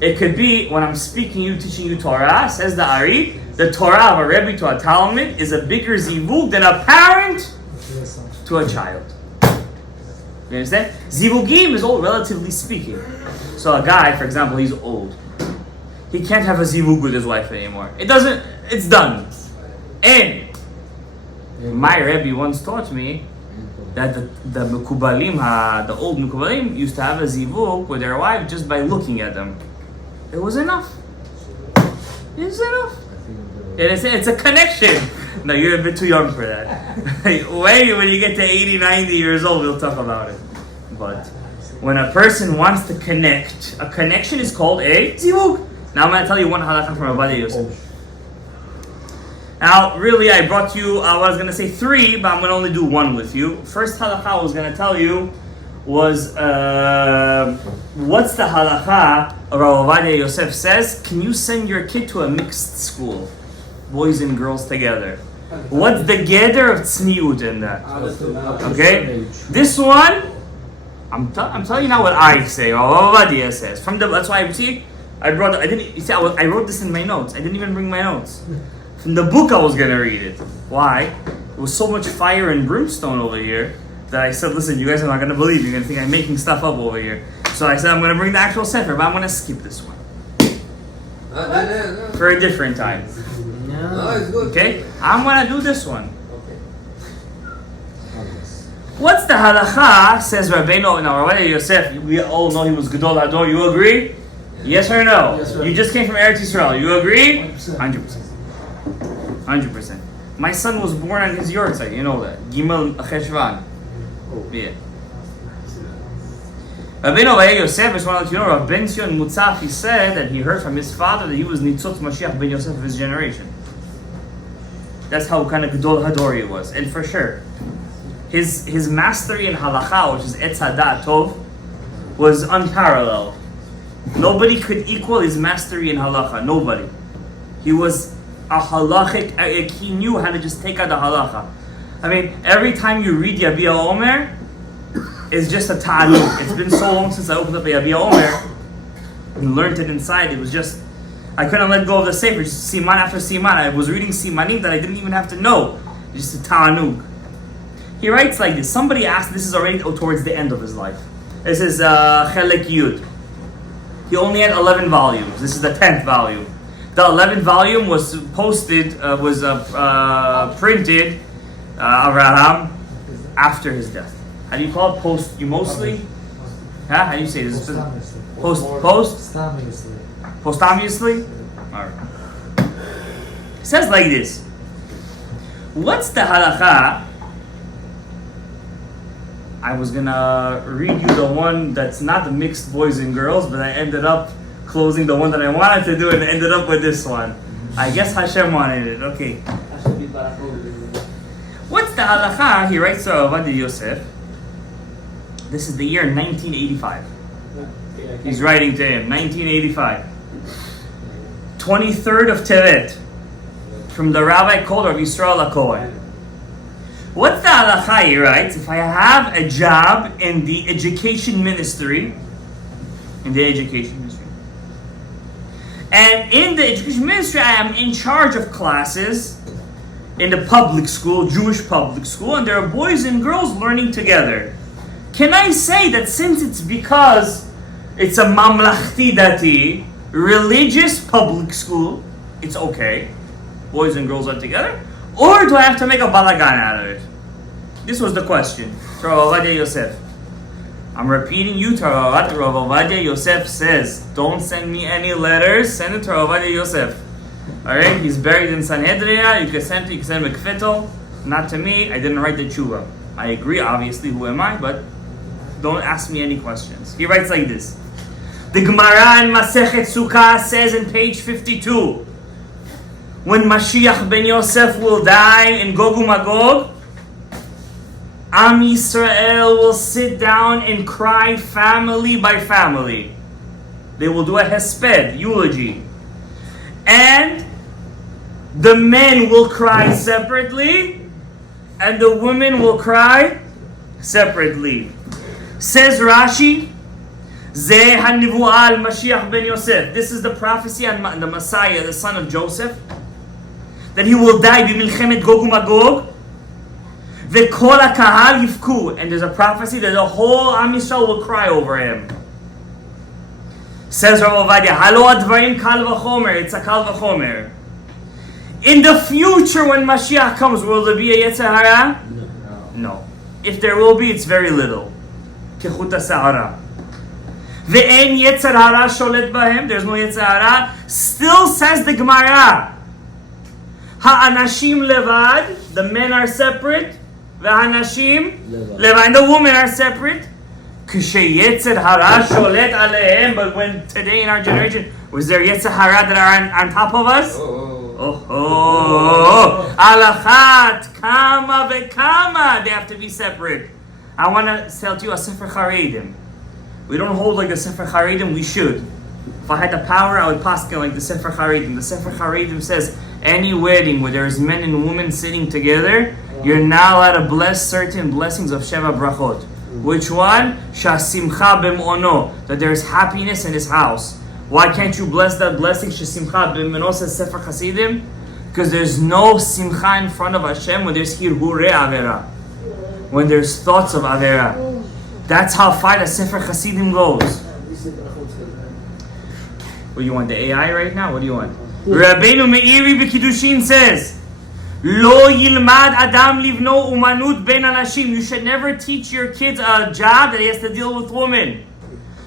It could be when I'm speaking you, teaching you Torah, says the Ari, the Torah of a Rebbe to a Talmud is a bigger zivug than a parent to a child. You understand? Zivugim is all relatively speaking. So a guy, for example, he's old. He can't have a zivug with his wife anymore. It's done. And my Rebbe once taught me that the Mekubalim, the old Mekubalim, used to have a zivug with their wife just by looking at them. It was enough. It was enough. It's a connection. No, you're a bit too young for that. Wait, when you get to 80, 90 years old, we'll talk about it. But when a person wants to connect, a connection is called a zivug. Now I'm going to tell you one halakha from Ovadia Yosef. Now, really, I brought you, I was going to say 3, but I'm going to only do 1 with you. First halakha I was going to tell you was, what's the halakha of Ovadia Yosef says, can you send your kid to a mixed school? Boys and girls together. What's the gather of Tzniut in that? Okay? This one, I'm telling you now what I say, or Ovadia says. That's why, I wrote this in my notes. I didn't even bring my notes. From the book I was going to read it. Why? There was so much fire and brimstone over here that I said, listen, you guys are not going to believe. You're going to think I'm making stuff up over here. So I said, I'm going to bring the actual sefer, but I'm going to skip this one. no. For a different time. No, it's good. Okay? I'm going to do this one. What's the halakha, says Rabbeinu in Ovadia Yosef. We all know he was Gadol Hador. You agree? Yes or no? Yes, sir. You just came from Eretz Yisrael. You agree? 100%. 100%. My son was born on his yortzeit, you know that. Gimel Cheshvan. Yeah. Rabbeinu Ovadia Yosef, I just want to let you know, Rav Ben Sion Mutzaf, he said that he heard from his father that he was Nitzot Mashiach Ben Yosef of his generation. That's how kind of Gadol Hador he was. And for sure, his mastery in halakha, which is Etz Hadat Tov, was unparalleled. Nobody could equal his mastery in halakha. Nobody. He was a halachic. He knew how to just take out the halakha. I mean, every time you read Yabia Omer, it's just a ta'aluk. It's been so long since I opened up the Yabia Omer and learned it inside. It was just, I couldn't let go of the sefer. Just siman after siman. I was reading simanim that I didn't even have to know. Just a ta'anuk. He writes like this. Somebody asked, this is already towards the end of his life. This is Chelek Yud. He only had 11 volumes. This is the 10th volume. The 11th volume was posted, printed, Avraham, after his death. How do you call it? Posthumously? Huh? How do you say this? Posthumously? Alright. It says like this. What's the halakha I was gonna read you the one that's not mixed boys and girls, but I ended up closing the one that I wanted to do and ended up with this one. I guess Hashem wanted it. Okay. What's the halacha? He writes to Avodah Yosef. This is the year 1985. He's writing to him, 1985. 23rd of Tevet, from the rabbi called Rav Yisrael HaKohen. What's the halacha? He writes, if I have a job in the education ministry, and in the education ministry I am in charge of classes in the public school, Jewish public school, and there are boys and girls learning together. Can I say that since it's because it's a mamlachti dati, religious public school, it's okay, boys and girls are together? Or do I have to make a balagan out of it? This was the question. Rav Ovadia Yosef. I'm repeating you to Rav Ovadia Yosef says, don't send me any letters, send it to Rav Ovadia Yosef. Alright, he's buried in Sanhedria, you can send Mekfetel, not to me, I didn't write the tshuva. I agree, obviously, who am I, but don't ask me any questions. He writes like this. The Gemara in Masechet Sukkah says in page 52, when Mashiach ben Yosef will die in Gog uMagog, Am Yisrael will sit down and cry family by family. They will do a hesped, eulogy. And the men will cry separately, and the women will cry separately. Says Rashi, Zeh HaNivu'ah al-Mashiach ben Yosef. This is the prophecy on the Messiah, the son of Joseph, that he will die b'milchemet Gog uMagog. V'kol ha'kahal yivku. And there's a prophecy that the whole Am Yisrael will cry over him. Says Rav Ovadia, Halo advarim kal v'chomer. It's a kal v'chomer. In the future, when Mashiach comes, will there be a Yetzer Hara? No. If there will be, it's very little. Kechut ha'sa'ara. Ve'en Yetzer Hara sholet bahem. There's no Yetzer Hara. Still says the Gemara, Ha'anashim levad. The men are separate. Ve'anashim levad. And the women are separate. Yetzer Hara sholet alehem. But when today in our generation, was there Yetzer Hara that are on top of us? Alachat, kama ve'kama. They have to be separate. I want to tell you a Sefer Charedim. We don't hold like the Sefer Charedim, we should. If I had the power, I would paskin like the Sefer Charedim. The Sefer Charedim says, any wedding where there's men and women sitting together, you're not allowed to bless certain blessings of Sheva Brachot. Which one? Shasimcha b'mono. That there's happiness in his house. Why can't you bless that blessing? Shasimcha b'mono, says Sefer Chasidim. Because there's no simcha in front of Hashem when there's hirhure avera. When there's thoughts of avera. That's how far the Sefer Chasidim goes. What do you want, the AI right now? What do you want? Rabbeinu Meiri b'Kiddushin says, Lo yilmad adam livno umanut ben anashim. You should never teach your kids a job that he has to deal with women.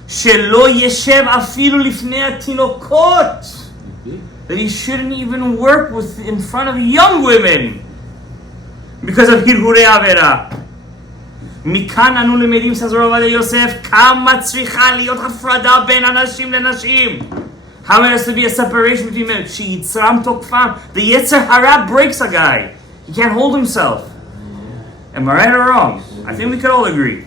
Shelo yeshev afilu lifnei hatinokot. That he shouldn't even work with in front of young women because of hirhure avera. Mikan anu lemedim, says Rav Ovadia Yosef, kama tzricha liot hafrada ben anashim lenashim. How there has to be a separation between men. Sheyitzram tokfam. The Yetzer Hara breaks a guy. He can't hold himself. Am I right or wrong? I think we could all agree.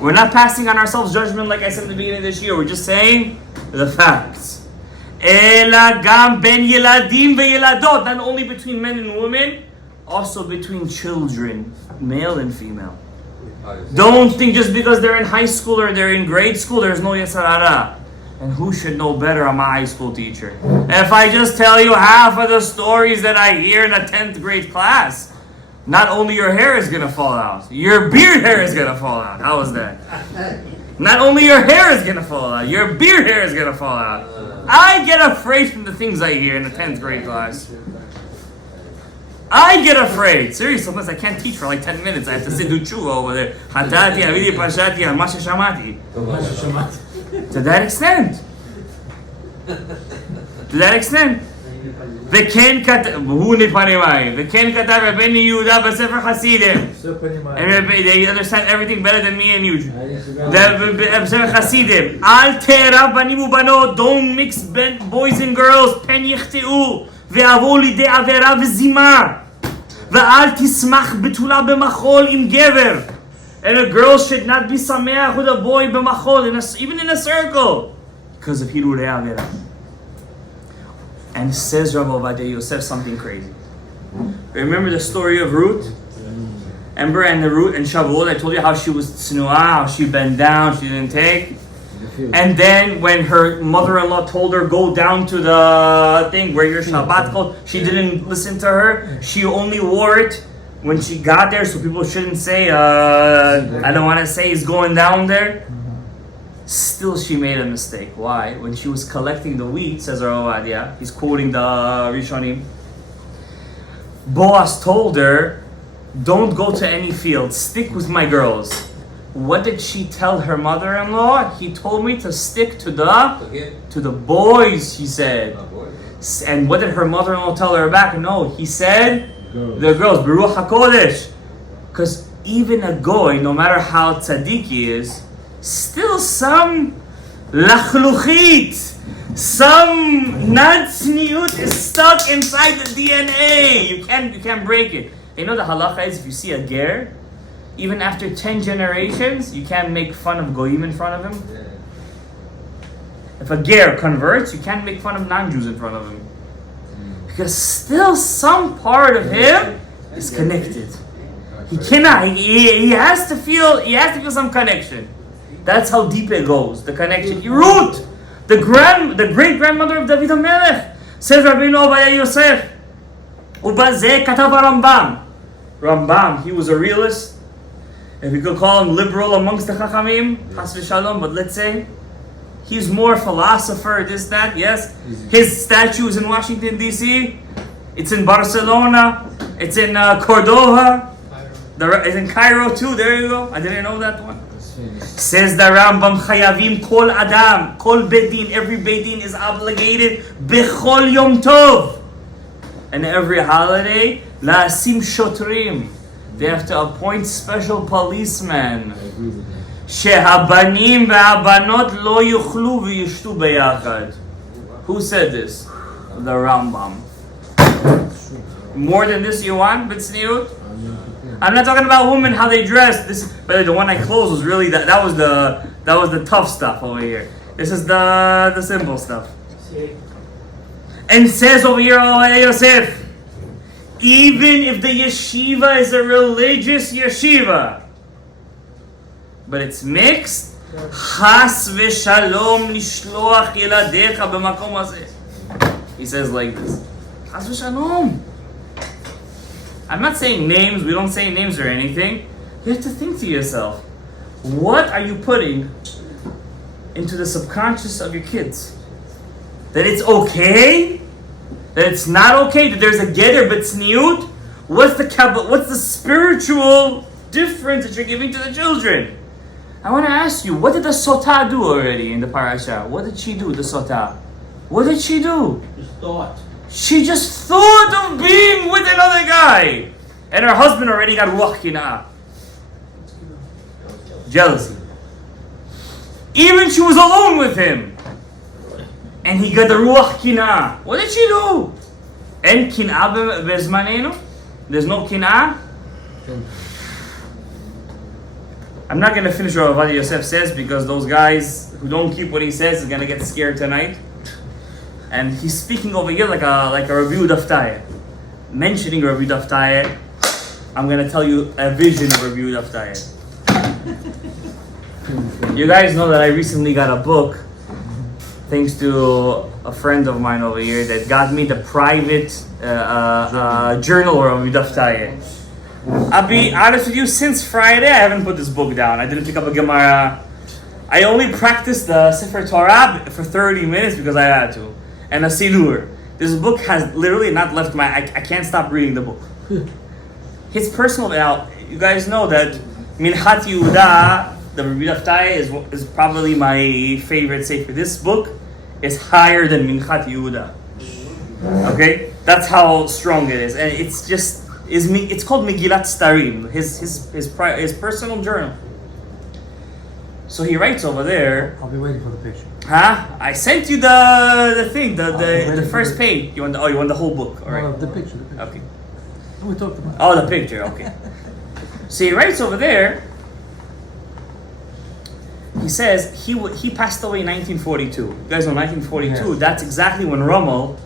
We're not passing on ourselves judgment like I said at the beginning of this year. We're just saying the facts. Ela gam ben yeladim veyeladot. Not only between men and women, also between children, male and female. Don't think just because they're in high school or they're in grade school, there's no Yetzer Hara. And who should know better? I'm a high school teacher. If I just tell you half of the stories that I hear in a 10th grade class, not only your hair is going to fall out, your beard hair is going to fall out. How was that? Not only your hair is going to fall out, your beard hair is going to fall out. I get afraid from the things I hear in the 10th grade class. I get afraid. Seriously, sometimes I can't teach for like 10 minutes. I have to sit do tshuva over there. Hatati, avidi, pashati, masha shamati. To that extent. To that extent. וכן כתב רבנו יהודה בספר חסידים. And they understand everything better than me and you. בספר חסידים. אל תערב בנים ובנות, don't mix boys and girls, פן יחטאו, ויבואו לידי עבירה וזימה. ואל תשמח בתולה במחול עם גבר. And a girl should not be sameach with a boy b'machol, even in a circle, because of hirurei avera. And says Rabbi Ovadia Yosef something crazy. Remember the story of Ruth? Remember and the Ruth and Shavuot, I told you how she was tzniut, how she bent down, she didn't take. And then when her mother-in-law told her, go down to the thing where your Shabbat called, she didn't listen to her. She only wore it when she got there, so people shouldn't say, I don't want to say he's going down there. Still, she made a mistake. Why? When she was collecting the wheat, says Rav Ovadia, he's quoting the Rishonim, Boaz told her, don't go to any field, stick with my girls. What did she tell her mother-in-law? He told me to stick to the boys, she said. And what did her mother-in-law tell her back? No, he said, the girls, Beruach HaKodesh. Because even a goy, no matter how tzaddik he is, still some lachluchit, some not tzniut is stuck inside the DNA. You can't break it. You know the halacha is if you see a ger, even after 10 generations, you can't make fun of goyim in front of him. If a ger converts, you can't make fun of non-Jews in front of him. Because still some part of him is connected. He cannot. He has to feel some connection. That's how deep it goes. The connection. Ruth, the great grandmother of David HaMelech, says Rabbeinu Ovadia Yosef. Ubazeh katav Rambam. He was a realist. If we could call him liberal amongst the Chachamim, Chas v'Shalom, but let's say he's more philosopher, this, that, yes. His statue is in Washington, D.C. It's in Barcelona. It's in Cordova. It's in Cairo too. There you go. I didn't know that one. Says the Rambam, Chayavim kol adam, kol bedin. Every bedin is obligated bechol yom tov. And every holiday, la'asim shotrim. They have to appoint special policemen. שהבנים והבנות לא יאכלו וישתו ביחד. Who said this? The Rambam. More than this you want, Tzniut? I'm not talking about women, how they dress. But the one I closed was really that was the tough stuff over here. This is the simple stuff. And says over here, Yosef, even if the yeshiva is a religious yeshiva, but it's mixed, Chas v'shalom nishloach yeladecha b'makom hazeh. He says like this, Chas v'shalom. I'm not saying names, we don't say names or anything. You have to think to yourself, what are you putting into the subconscious of your kids? That it's okay? That it's not okay? That there's a geder b'tzniut? What's the spiritual difference that you're giving to the children? I want to ask you, what did the Sotah do already in the parasha? What did she do, the Sotah? What did she do? Just thought. She just thought of being with another guy. And her husband already got ruach kina'ah. Jealousy. Even she was alone with him. And he got the ruach kina'ah. What did she do? En kina'ah bezmanenu? There's no kina'ah? I'm not going to finish what Ovadia Yosef says because those guys who don't keep what he says is going to get scared tonight. And he's speaking over here like a Rabbi Udaftaya. Mentioning Rabbi Udaftaya, I'm going to tell you a vision of Rabbi Udaftaya. You guys know that I recently got a book, thanks to a friend of mine over here, that got me the private journal of Rabbi Udaftaya. I'll be honest with you, since Friday I haven't put this book down. I didn't pick up a Gemara. I only practiced the Sefer Torah for 30 minutes because I had to. And a Sidur. This book has literally not left I can't stop reading the book. His personal, now, you guys know that Minchat Yehuda, the Rabbi Udaftaya, is probably my favorite sefer. This book is higher than Minchat Yehuda. Okay, that's how strong it is, and it's called Megillat Starim, his personal journal. So he writes over there. I'll be waiting for the picture. Huh? I sent you the first page. You want the whole book? All right. The picture. Okay. We talked about it. Oh, the picture. Okay. So he writes over there. He says he passed away in 1942. You guys know 1942. Yes. That's exactly when Rommel.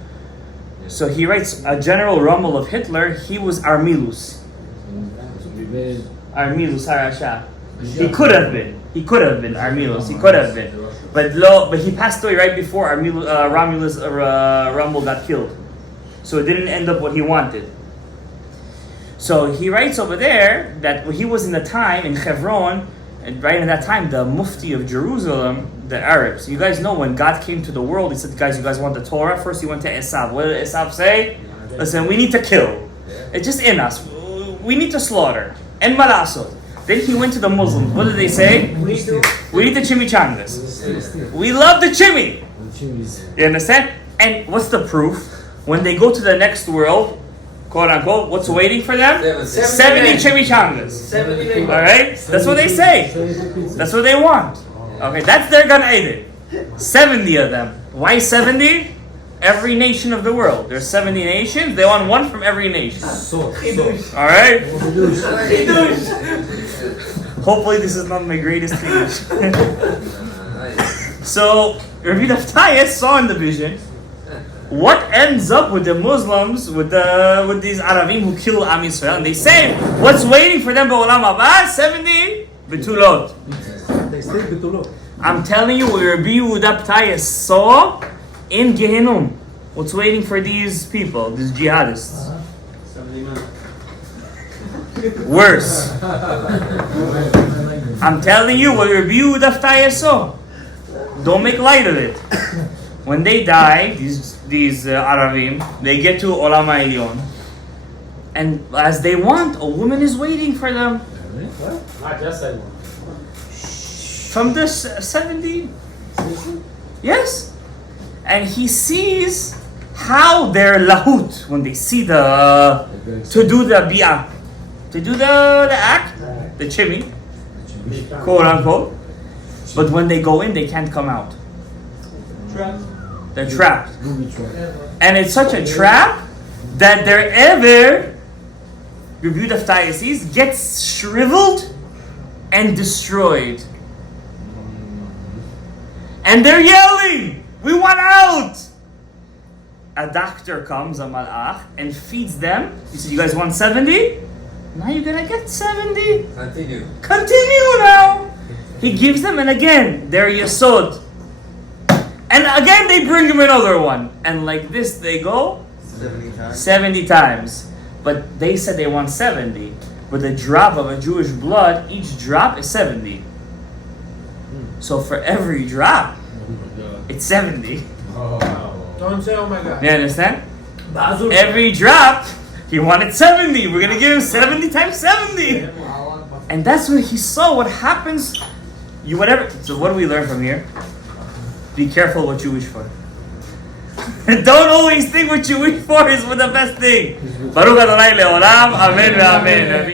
So he writes a General Rommel of Hitler. He was Armilus. Armilus Harasha. He could have been Armilus. He could have been, but he passed away right before Romulus Rommel got killed. So it didn't end up what he wanted. So he writes over there that he was in the time in Hebron, and right in that time, the Mufti of Jerusalem, the Arabs. You guys know when God came to the world, he said, guys, you guys want the Torah? First he went to Esav. What did Esav say? Listen, we need to kill. It's just in us. We need to slaughter. En malasot. Then he went to the Muslims. What did they say? We need the chimichangas. We love the chimmy. You understand? And what's the proof? When they go to the next world, quote unquote, what's waiting for them? 70 chimichangas. Alright? That's what they say. That's what they want. Okay, that's their Gan Eden. 70 of them. Why 70? Every nation of the world. There's 70 nations. They want one from every nation. Alright? Hopefully this is not my greatest English. So, Rabbi Naftali saw in the vision what ends up with the Muslims, with these Arabim who kill Am Yisrael, and they say, what's waiting for them b'olam haba? 70 betulot. They stay betulot. I'm telling you what Rabbi Naftali saw in Gehinnom. What's waiting for these people, these jihadists? Worse. I'm telling you what Rabbi Naftali saw. Don't make light of it. When they die, these Arabim, they get to Olam HaElyon, and as they want, a woman is waiting for them. Not just I want. From the 70. Yes. And he sees how they're lahut when they see to do the bi'ah, to do the act, the chimney, quote unquote. But when they go in, they can't come out. They're trapped. And it's such a trap that their ever, Rebbe Naftali sees, gets shriveled and destroyed. And they're yelling, we want out! A doctor comes, a malach, and feeds them. He said, you guys want 70? Now you're gonna get 70. Continue now. He gives them, and again, they're yesod. And again, they bring him another one. And like this, they go 70 times. But they said they want 70. With a drop of a Jewish blood, each drop is 70. So for every drop, it's 70. Don't say, oh my God. You understand? Every drop, he wanted 70. We're going to give him 70 times 70. And that's when he saw what happens. So what do we learn from here? Be careful what you wish for. Don't always think what you wish for is the best thing. Baruch Adonai leolam. Amen. Amen.